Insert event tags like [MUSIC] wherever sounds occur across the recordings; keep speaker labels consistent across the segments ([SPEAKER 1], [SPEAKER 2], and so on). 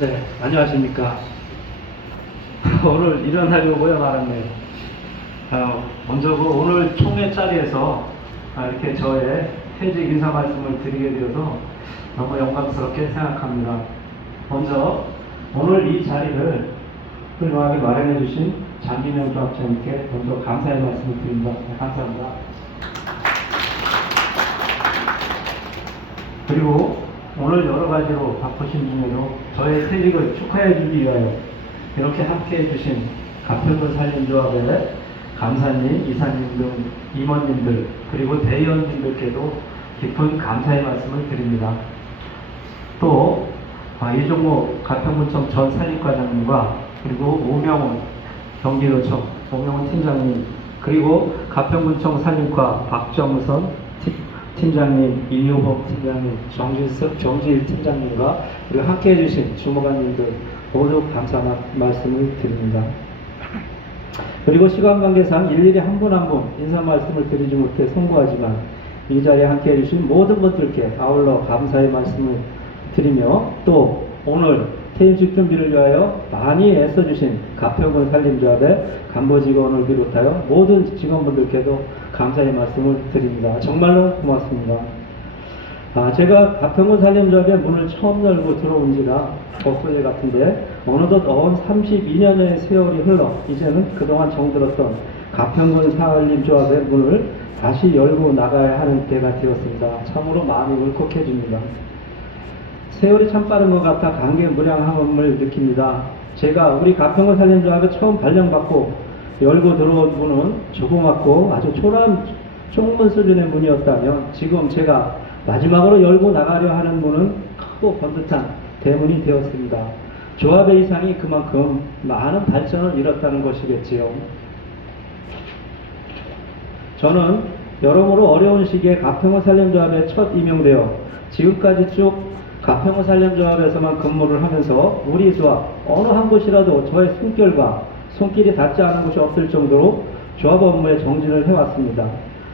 [SPEAKER 1] 네, 안녕하십니까. [LAUGHS] 오늘 일어나려고요, 말았네요. 어, 먼저 그 오늘 총회 자리에서 아, 이렇게 저의 퇴직 인사 말씀을 드리게 되어서 너무 영광스럽게 생각합니다. 먼저 오늘 이 자리를 훌륭하게 마련해 주신 장기명 조합장님께 먼저 감사의 말씀을 드립니다. 네, 감사합니다. 그리고 오늘 여러 가지로 바쁘신 중에도 저의 퇴직을 축하해 주기 위하여 이렇게 함께 해주신 가평군 살림조합의 감사님, 이사님 등 임원님들 그리고 대의원님들께도 깊은 감사의 말씀을 드립니다. 또 아, 이종모 가평군청 전 산림과장님과 그리고 오명훈 경기도청 오명훈 팀장님 그리고 가평군청 산림과 박정선 팀- 팀장님, 이효복 팀장님, 정진석, 정지일 팀장님과 함께 해주신 주무관님들 모두 감사 마- 말씀을 드립니다. 그리고 시간 관계상 일일이 한 분 한 분 인사 말씀을 드리지 못해 송구하지만 이 자리에 함께 해주신 모든 분들께 아울러 감사의 말씀을 드리며 또 오늘 퇴임식 준비를 위하여 많이 애써주신 가평군 산림조합의 간부 직원을 비롯하여 모든 직원분들께도 감사의 말씀을 드립니다. 정말로 고맙습니다. 아, 제가 가평군 산림조합의 문을 처음 열고 들어온 지가 엊그제 같은데 어느덧 어언 32년의 세월이 흘러 이제는 그동안 정들었던 가평군 산림조합의 문을 다시 열고 나가야 하는 때가 되었습니다. 참으로 마음이 울컥해집니다. 세월이 참 빠른 것 같아 감개무량함을 느낍니다. 제가 우리 가평군 산림조합에 처음 발령받고 열고 들어온 문은 조그맣고 아주 초라한 쪽문 수준의 문이었다면 지금 제가 마지막으로 열고 나가려 하는 문은 크고 번듯한 대문이 되었습니다. 조합의 이상이 그만큼 많은 발전을 이뤘다는 것이겠지요. 저는 여러모로 어려운 시기에 가평호 산림조합에 첫 임용되어 지금까지 쭉 가평호 산림조합에서만 근무를 하면서 우리 조합 어느 한 곳이라도 저의 숨결과 손길이 닿지 않은 곳이 없을 정도로 조합 업무에 정진을 해왔습니다.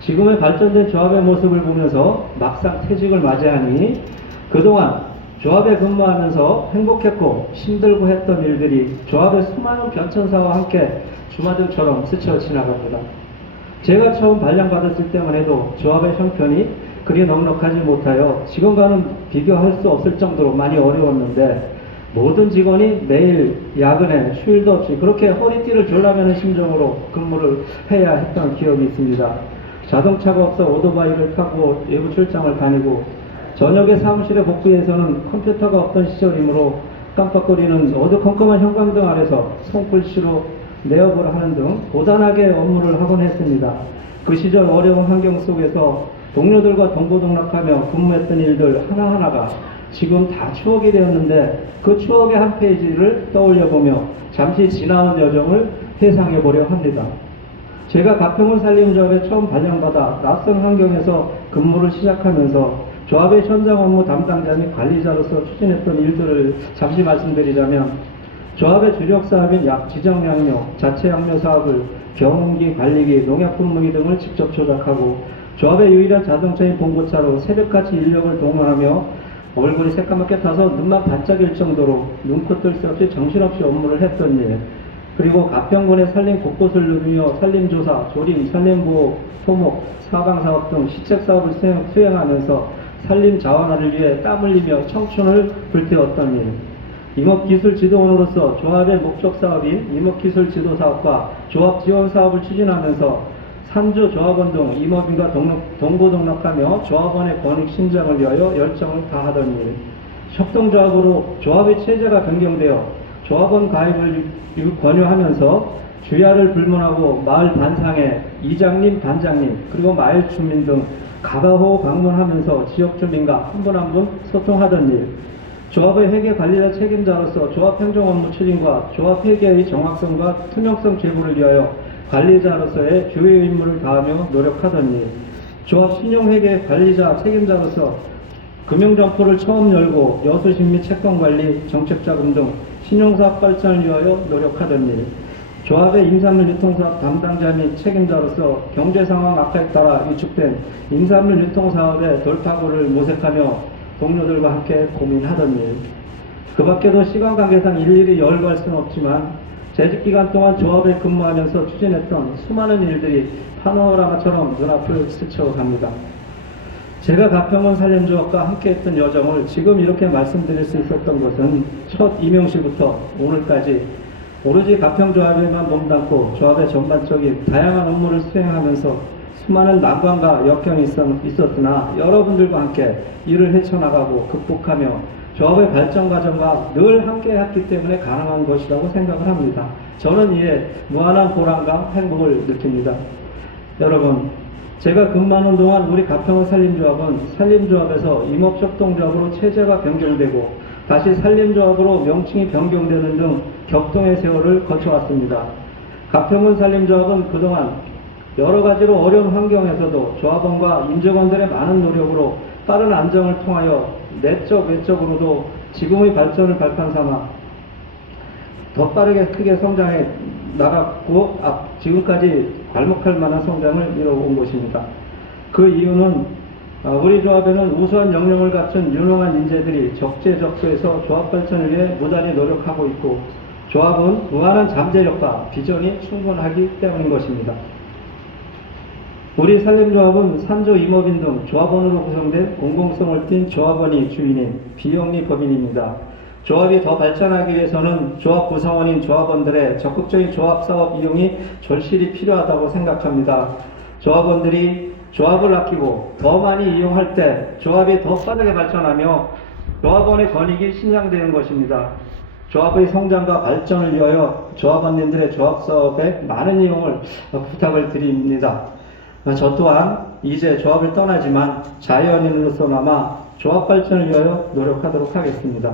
[SPEAKER 1] 지금의 발전된 조합의 모습을 보면서 막상 퇴직을 맞이하니 그동안 조합에 근무하면서 행복했고 힘들고 했던 일들이 조합의 수많은 변천사와 함께 주마등처럼 스쳐 지나갑니다. 제가 처음 발령받았을 때만 해도 조합의 형편이 그리 넉넉하지 못하여 지금과는 비교할 수 없을 정도로 많이 어려웠는데 모든 직원이 매일 야근에 휴일도 없이 그렇게 허리띠를 졸라매는 심정으로 근무를 해야 했던 기억이 있습니다. 자동차가 없어 오토바이를 타고 외부 출장을 다니고 저녁에 사무실에 복귀해서는 컴퓨터가 없던 시절이므로 깜빡거리는 어두컴컴한 형광등 아래서 손글씨로 내업을 하는 등 고단하게 업무를 하곤 했습니다. 그 시절 어려운 환경 속에서 동료들과 동고동락하며 근무했던 일들 하나하나가 지금 다 추억이 되었는데 그 추억의 한 페이지를 떠올려 보며 잠시 지나온 여정을 회상해 보려 합니다. 제가 가평을 살림 조합에 처음 발령받아 낯선 환경에서 근무를 시작하면서 조합의 현장 업무 담당자 및 관리자로서 추진했던 일들을 잠시 말씀드리자면 조합의 주력 사업인 약 지정 양료, 자체 양료 사업을 경운기, 관리기, 농약 분무기 등을 직접 조작하고 조합의 유일한 자동차인 봉고차로 새벽같이 인력을 동원하며 얼굴이 새까맣게 타서 눈만 반짝일 정도로 눈코 뜰 새 없이 정신없이 업무를 했던 일. 그리고 가평군의 산림 곳곳을 누비며 산림조사, 조림, 산림보호, 토목, 사방사업 등 시책사업을 수행, 수행하면서 산림 자원화를 위해 땀 흘리며 청춘을 불태웠던 일. 임업기술지도원으로서 조합의 목적 사업인 임업기술지도 사업과 조합 지원 사업을 추진하면서 산주 조합원 등 임업인과 동록, 동고 동락하며 조합원의 권익 신장을 위하여 열정을 다하던 일 협동조합으로 조합의 체제가 변경되어 조합원 가입을 유- 권유하면서 주야를 불문하고 마을 반상회 이장님, 반장님 그리고 마을 주민 등 가가호 방문하면서 지역 주민과 한 분 한 분 소통하던 일 조합의 회계 관리자 책임자로서 조합 행정 업무 추진과 조합 회계의 정확성과 투명성 제고를 위하여 관리자로서의 주요 임무를 다하며 노력하던 일 조합 신용회계 관리자 책임자로서 금융점포를 처음 열고 여수신 및 채권관리, 정책자금 등 신용사업 발전을 위하여 노력하던 일, 조합의 임산물 유통사업 담당자 및 책임자로서 경제 상황 악화에 따라 위축된 임산물 유통사업의 돌파구를 모색하며 동료들과 함께 고민하던 일, 그 밖에도 시간 관계상 일일이 열거할 수는 없지만 재직 기간 동안 조합에 근무하면서 추진했던 수많은 일들이 파노라마처럼 눈앞을 스쳐갑니다. 제가 가평원 산림조합과 함께했던 여정을 지금 이렇게 말씀드릴 수 있었던 것은 첫 임용시부터 오늘까지 오로지 가평조합에만 몸담고 조합의 전반적인 다양한 업무를 수행하면서 수많은 난관과 역경이 있었- 있었으나 여러분들과 함께 이를 헤쳐나가고 극복하며 조합의 발전 과정과 늘 함께 했기 때문에 가능한 것이라고 생각을 합니다. 저는 이에 무한한 보람과 행복을 느낍니다. 여러분, 제가 근무하는 동안 우리 가평원 산림조합은 산림조합에서 임업협동조합으로 체제가 변경되고 다시 산림조합으로 명칭이 변경되는 등 격동의 세월을 거쳐왔습니다. 가평원 산림조합은 그동안 여러 가지로 어려운 환경에서도 조합원과 임직원들의 많은 노력으로 빠른 안정을 통하여 내적 외적으로도 지금의 발전을 발판 삼아 더 빠르게 크게 성장해 나갔고 앞 지금까지 발목할 만한 성장을 이뤄온 것입니다. 그 이유는 어, 우리 조합에는 우수한 역량을 갖춘 유능한 인재들이 적재적소에서 조합 발전을 위해 무단히 노력하고 있고 조합은 무한한 잠재력과 비전이 충분하기 때문인 것입니다. 우리 산림조합은 산조 임업인 등 조합원으로 구성된 공공성을 띤 조합원이 주인인 비영리 법인입니다. 조합이 더 발전하기 위해서는 조합 구성원인 조합원들의 적극적인 조합 사업 이용이 절실히 필요하다고 생각합니다. 조합원들이 조합을 아끼고 더 많이 이용할 때 조합이 더 빠르게 발전하며 조합원의 권익이 신장되는 것입니다. 조합의 성장과 발전을 위하여 조합원님들의 조합 사업에 많은 이용을 부탁을 드립니다. 저 또한 이제 조합을 떠나지만 자연인으로서나마 조합 발전을 위하여 노력하도록 하겠습니다.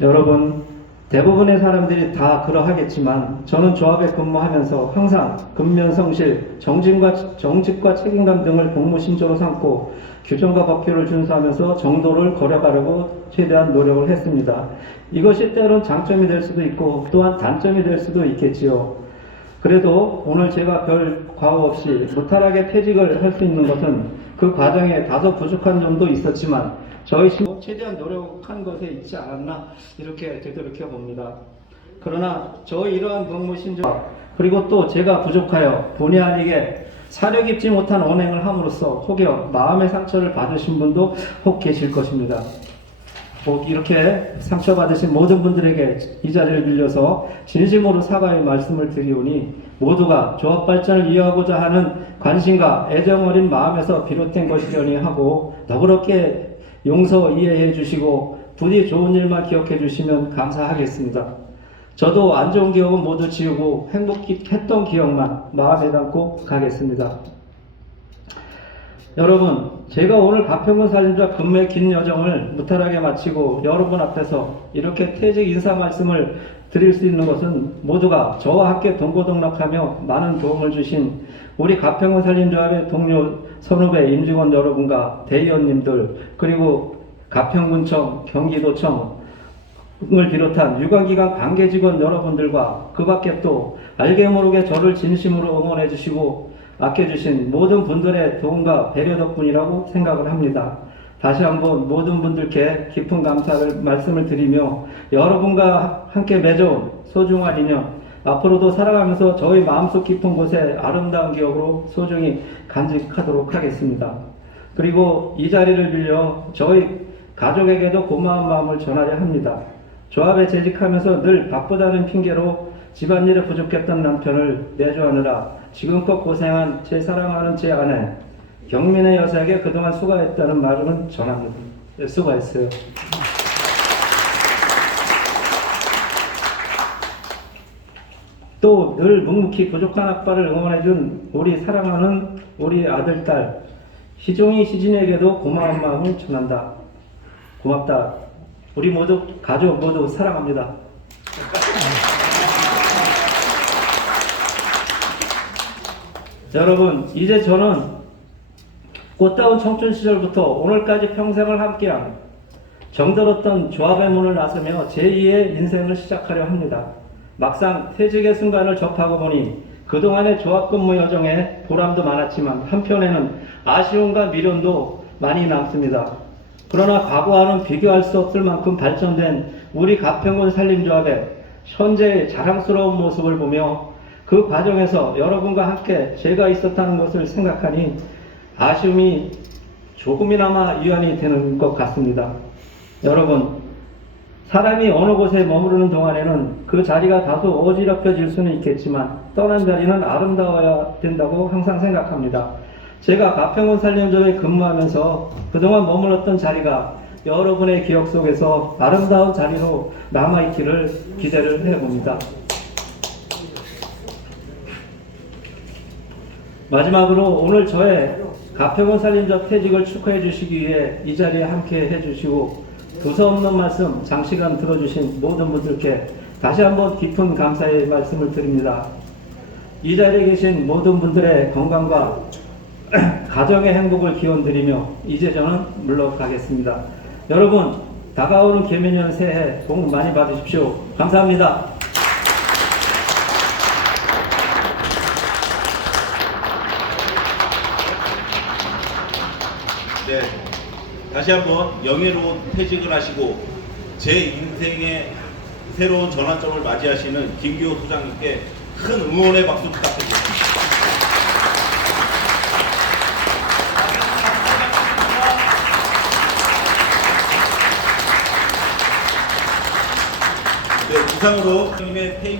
[SPEAKER 1] 여러분, 대부분의 사람들이 다 그러하겠지만 저는 조합에 근무하면서 항상 근면성실, 정직과, 정직과 책임감 등을 공무신조로 삼고 규정과 법규를 준수하면서 정도를 걸어가려고 최대한 노력을 했습니다. 이것이 때론 장점이 될 수도 있고 또한 단점이 될 수도 있겠지요. 그래도 오늘 제가 별 과오 없이 무탈하게 퇴직을 할 수 있는 것은 그 과정에 다소 부족한 점도 있었지만 저희 신 최대한 노력한 것에 있지 않았나 이렇게 되돌이켜 봅니다. 그러나 저 이러한 근무 신조 그리고 또 제가 부족하여 본의 아니게 사려 깊지 못한 언행을 함으로써 혹여 마음의 상처를 받으신 분도 혹 계실 것입니다. 꼭 이렇게 상처받으신 모든 분들에게 이 자리를 빌려서 진심으로 사과의 말씀을 드리오니 모두가 조합 발전을 이어가고자 하는 관심과 애정 어린 마음에서 비롯된 것이려니 하고 너그럽게 용서 이해해 주시고 부디 좋은 일만 기억해 주시면 감사하겠습니다. 저도 안 좋은 기억은 모두 지우고 행복했던 기억만 마음에 담고 가겠습니다. 여러분, 제가 오늘 가평군 살림자 근무의 긴 여정을 무탈하게 마치고 여러분 앞에서 이렇게 퇴직 인사 말씀을 드릴 수 있는 것은 모두가 저와 함께 동고동락하며 많은 도움을 주신 우리 가평군 살림조합의 동료 선후배 임직원 여러분과 대의원님들 그리고 가평군청, 경기도청, 을 비롯한 유관기관 관계 직원 여러분들과 그 밖에 또 알게 모르게 저를 진심으로 응원해 주시고 아껴주신 모든 분들의 도움과 배려 덕분이라고 생각을 합니다. 다시 한번 모든 분들께 깊은 감사를 말씀을 드리며 여러분과 함께 맺어온 소중한 인연 앞으로도 살아가면서 저희 마음속 깊은 곳에 아름다운 기억으로 소중히 간직하도록 하겠습니다. 그리고 이 자리를 빌려 저희 가족에게도 고마운 마음을 전하려 합니다. 조합에 재직하면서 늘 바쁘다는 핑계로 집안일에 부족했던 남편을 내조하느라 지금껏 고생한 제 사랑하는 제 아내 경민의 여사에게 그동안 수고했다는 말은 전합니다. 네, 수고했어요. 또 늘 묵묵히 부족한 아빠를 응원해준 우리 사랑하는 우리 아들, 딸, 희종이 시진에게도 고마운 마음을 전한다. 고맙다. 우리 모두 가족 모두 사랑합니다. 여러분, 이제 저는 꽃다운 청춘 시절부터 오늘까지 평생을 함께한 정들었던 조합의 문을 나서며 제2의 인생을 시작하려 합니다. 막상 퇴직의 순간을 접하고 보니 그동안의 조합 근무 여정에 보람도 많았지만 한편에는 아쉬움과 미련도 많이 남습니다. 그러나 과거와는 비교할 수 없을 만큼 발전된 우리 가평군 산림조합의 현재의 자랑스러운 모습을 보며 그 과정에서 여러분과 함께 제가 있었다는 것을 생각하니 아쉬움이 조금이나마 이완이 되는 것 같습니다. 여러분, 사람이 어느 곳에 머무르는 동안에는 그 자리가 다소 어지럽혀질 수는 있겠지만 떠난 자리는 아름다워야 된다고 항상 생각합니다. 제가 가평원 산림조에 근무하면서 그동안 머물렀던 자리가 여러분의 기억 속에서 아름다운 자리로 남아있기를 기대를 해봅니다. 마지막으로 오늘 저의 가평원 산림조 퇴직을 축하해 주시기 위해 이 자리에 함께 해주시고 두서없는 말씀 장시간 들어주신 모든 분들께 다시 한번 깊은 감사의 말씀을 드립니다. 이 자리에 계신 모든 분들의 건강과 [CLEARS THROAT] 가정의 행복을 기원드리며 이제 저는 물러가겠습니다. 여러분 다가오는 개면년 새해 복 많이 받으십시오. 감사합니다.
[SPEAKER 2] 네. 다시 한번 영예로운 퇴직을 하시고 제 인생의 새로운 전환점을 맞이하시는 김기호 소장님께 큰 응원의 박수 부탁드리겠습니다. 네, 이상으로 소장님의 퇴임